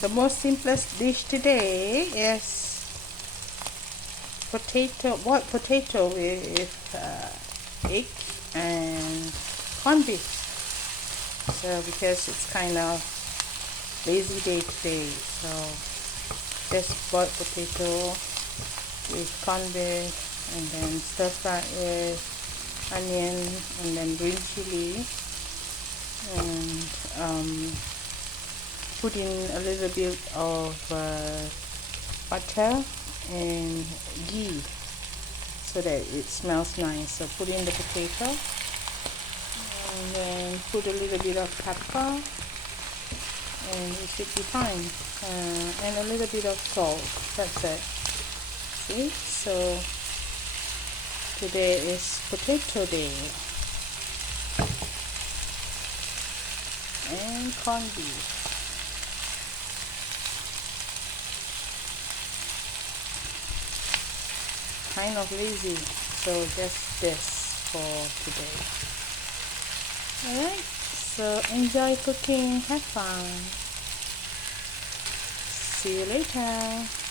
The most simplest dish today is boiled potato with egg and corned beef. So because it's kind of lazy day today, so just boiled potato with corned beef and then stir fry with onion and then green chili and put in a little bit of butter and ghee so that it smells nice. So put in the potato and then put a little bit of pepper and it should be fine, and a little bit of salt. That's it. See, so today is potato day and corned beef. Kind of lazy, so just this for today. Alright, so enjoy cooking, have fun. See you later.